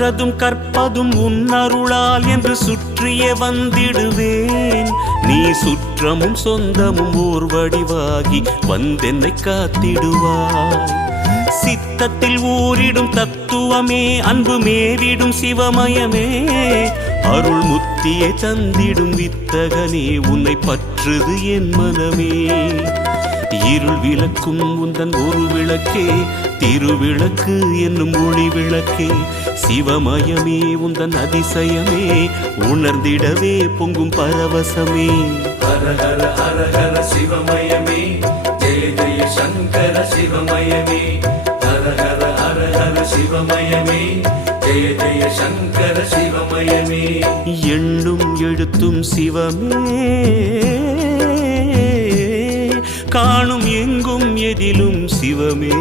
கற்றதும் கற்பதும் உன்னருளால் என்று சுற்றியே வந்திடுவேன். நீ சுற்றமும் சொந்தமும் ஓர் வடிவாகி வந்தென்னை காத்திடுவாய். சித்தத்தில் ஊரிடும் தத்துவமே, அன்பு மேவிடும் சிவமயமே, அருள் முத்தியை தந்திடும் வித்தகனே, உன்னை பற்றுது என் மனமே. இருள் விளக்கும் உந்தன் ஒரு விளக்கே, திருவிளக்கு என்னும் ஒளி விளக்கே, சிவமயமே உந்தன் அதிசயமே, உணர்ந்திடவே பொங்கும் பரவசமே. ஹர ஹர ஹர ஹர சிவமயமே, ஜெய ஜெய சங்கர சிவமயமே. ஹர ஹர ஹர ஹர சிவமயமே, ஜெய ஜெய சங்கர சிவமயமே. எண்ணும் எழுத்தும் சிவமே, காணும் எங்கும் எதிலும் சிவமே.